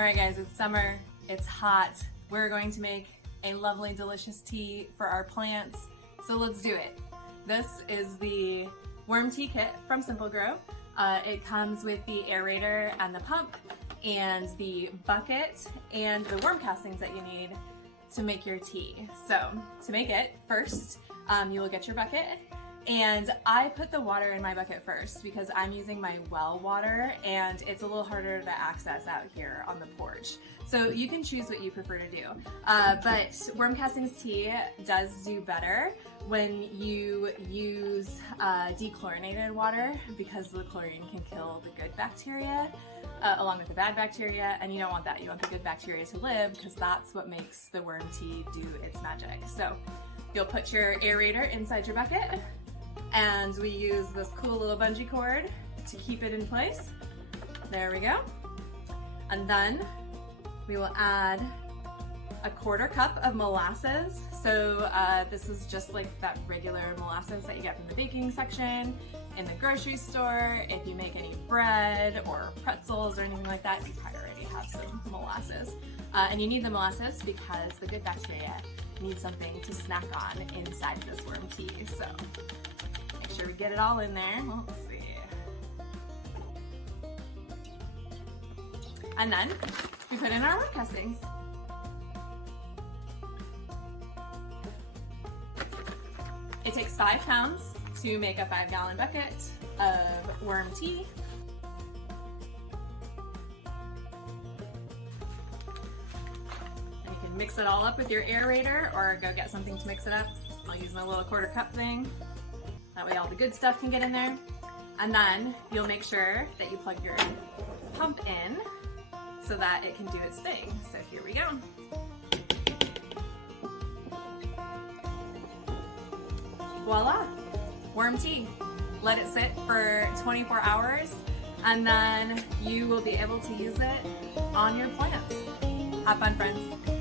All right, guys, it's summer, it's hot. We're going to make a lovely, delicious tea for our plants. So let's do it. This is the worm tea kit from Simple Grow. It comes with the aerator and the pump and the bucket and the worm castings that you need to make your tea. So to make it, first you will get your bucket, and I put the water in my bucket first because I'm using my well water and it's a little harder to access out here on the porch. So you can choose what you prefer to do. But worm castings tea does do better when you use dechlorinated water because the chlorine can kill the good bacteria along with the bad bacteria, and you don't want that. You want the good bacteria to live because that's what makes the worm tea do its magic. So you'll put your aerator inside your bucket, and we use this cool little bungee cord to keep it in place. There we go. And then we will add a 1/4 cup of molasses. So this is just like that regular molasses that you get from the baking section in the grocery store. If you make any bread or pretzels or anything like that, you probably already have some molasses. And you need the molasses because the good bacteria need something to snack on inside this worm tea. So make sure we get it all in there. Let's see. And then we put in our worm castings. It takes 5 pounds to make a 5-gallon bucket of worm tea. And you can mix it all up with your aerator or go get something to mix it up. I'll use my little 1/4 cup thing. That way all the good stuff can get in there. And then you'll make sure that you plug your pump in so that it can do its thing. So here we go. Voila, worm tea. Let it sit for 24 hours and then you will be able to use it on your plants. Have fun, friends.